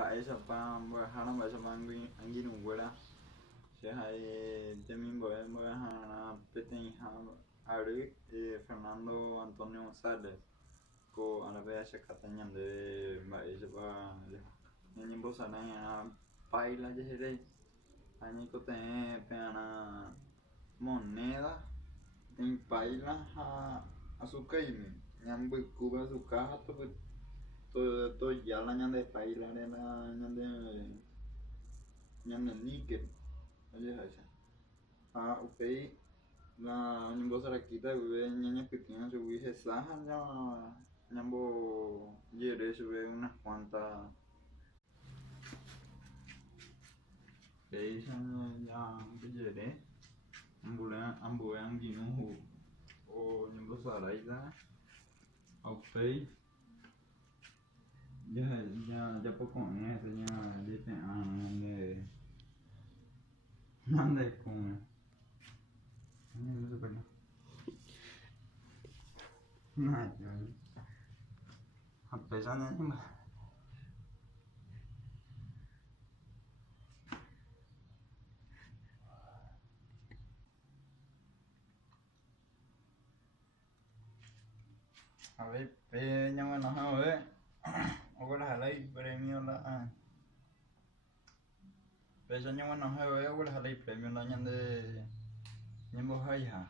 mba'éichapa mbo'ehára mba'éichapa angirũguéra che hay temimbo'e mbo'ehára peteĩ ary Fernando Antonio González ko árape achekáta ñande mba'éichapa Ñembosarái paila jeheréi ha ñaikotevẽ pe'arã moneda peteĩ paila ha azucaime ñambykúpe azuca ha tojala ñande pailareta ñande níquel ojehacha ha upéi la oñembosarakíta guive ñañepytĩva chugui hesa ha ñambojere chupe unas cuantas péicha ñambojere ambue angirũ oñembosaraíta ha upéi japoko'ẽ hese ñajepe'ã ñandekũre ha péicha ñañemba a ver pe ñaguenohẽve oguerahalái premio la péicha ñaguenohẽve oguerahalái premio la ñande ñembosaraiha